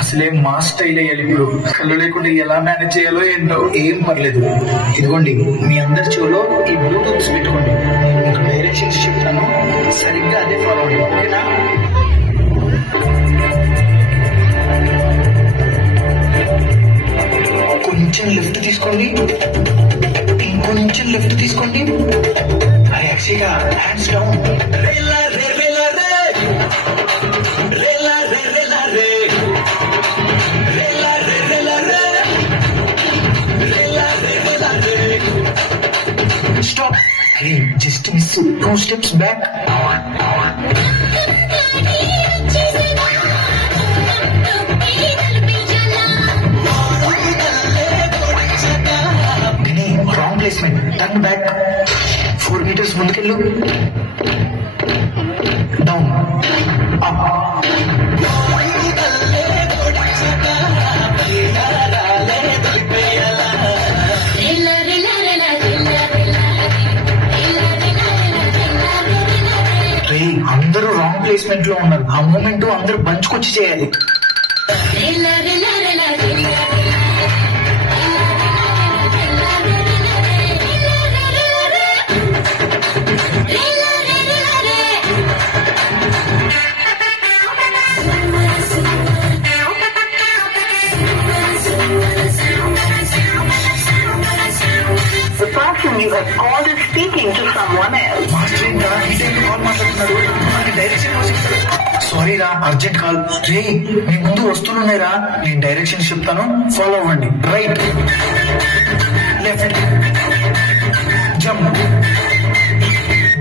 అసలే మా స్టైల్ అయ్యాలి ఇప్పుడు. కళ్ళు లేకుండా ఎలా మేనేజ్ చేయాలో ఏంటో. ఏం పర్లేదు, ఇదిగోండి మీ అందరి చెవులో ఈ బ్లూటూత్స్ పెట్టుకోండి. నేను మీకు డైరెక్షన్స్ చెప్తాను, సరిగ్గా అదే ఫాలో అవ్వండి, ఓకేనా? కొంచెం లెఫ్ట్ తీసుకోండి, ఇంకొంచెం లెఫ్ట్ తీసుకోండి. యాక్చువల్గా hands down. Stop. Hey, just miss 2 steps back. Gani, wrong placement. Turn back. 4 meters ముందుకెళ్ళు. Down. Up. అందరూ రాంగ్ ప్లేస్మెంట్ లో ఉన్నారు. ఆ మూమెంట్ అందరూ బంచుకొచ్చి చేయాలి. You have called is speaking to someone else. Sorry రా, అర్జెంట్ కాల్. రే, మీ ముందు వస్తువులున్నాయి రా, నేను డైరెక్షన్స్ చెప్తాను, ఫాలో అవ్వండి. Right, left, jump,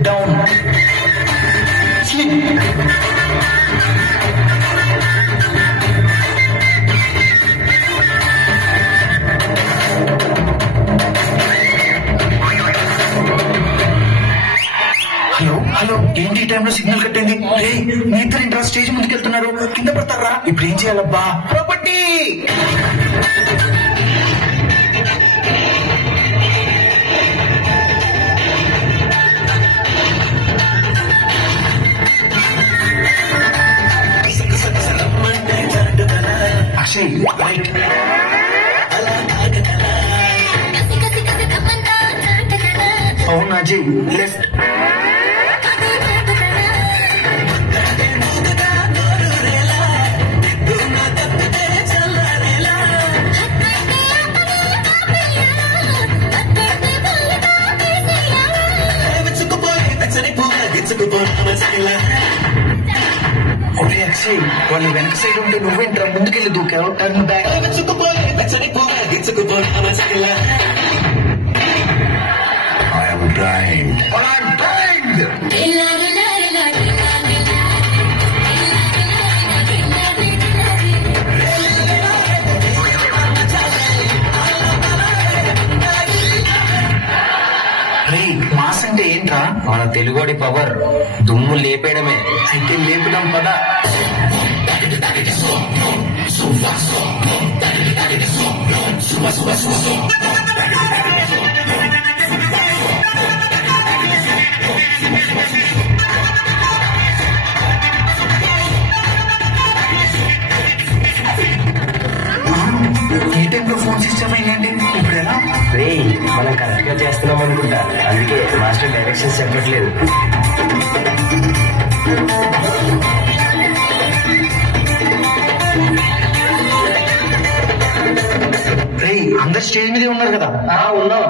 down, slip. Hello, ఏంటి ఈ టైంలో సిగ్నల్ కట్టింది? మీ ఇద్దరు ఇంకా స్టేజ్ ముందుకు వెళ్తున్నారు, కింద పడతారా? ఇప్పుడు ఏం చేయాలబ్బా? ప్రాపర్టీ. అక్షయ్ రైట్, అవునా అజయ్ లెఫ్ట్, వాళ్ళు వెనక సైడ్ ఉంటే నువ్వేంట్రా ముందుకెళ్ళి దూకావు? Turn back. మాస్ అంటే ఏంట్రా? మన తెలుగోడి పవర్, దుమ్ము లేపేయడమే. అయితే లేపుదాం పదా. ఈ టైంలో ఫోన్ సిస్టమ్ అయిందండి, ఇప్పుడు ఎలా? మనం కరెక్ట్ గా చేస్తున్నాం అనుకుంటా, అందుకే మాస్టర్ డైరెక్షన్స్ చెప్పట్లేదు. అందరు స్టేజ్ మీదే ఉన్నారు కదా? ఉన్నాం.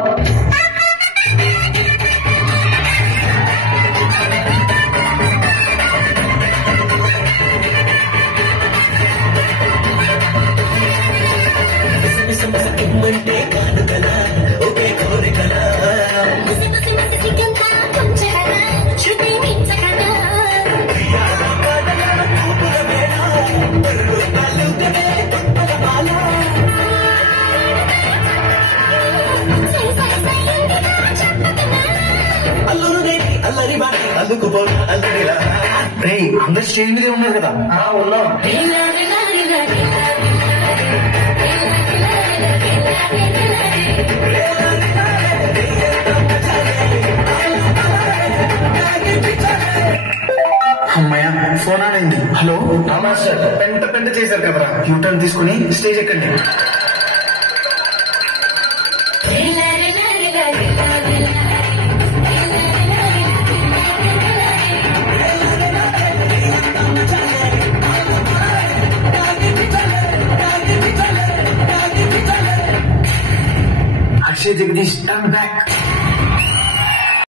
అందరు స్టేజ్ మీదే ఉన్నారు కదా? ఉన్నాం. అమ్మాయ ఫోన్ ఆడింది. హలో మామ మాస్టర్ పెంట పెంట చేశారు కదరా. యూటర్న్ తీసుకుని స్టేజ్ ఎక్కండి. Akshay Jagadish turn back.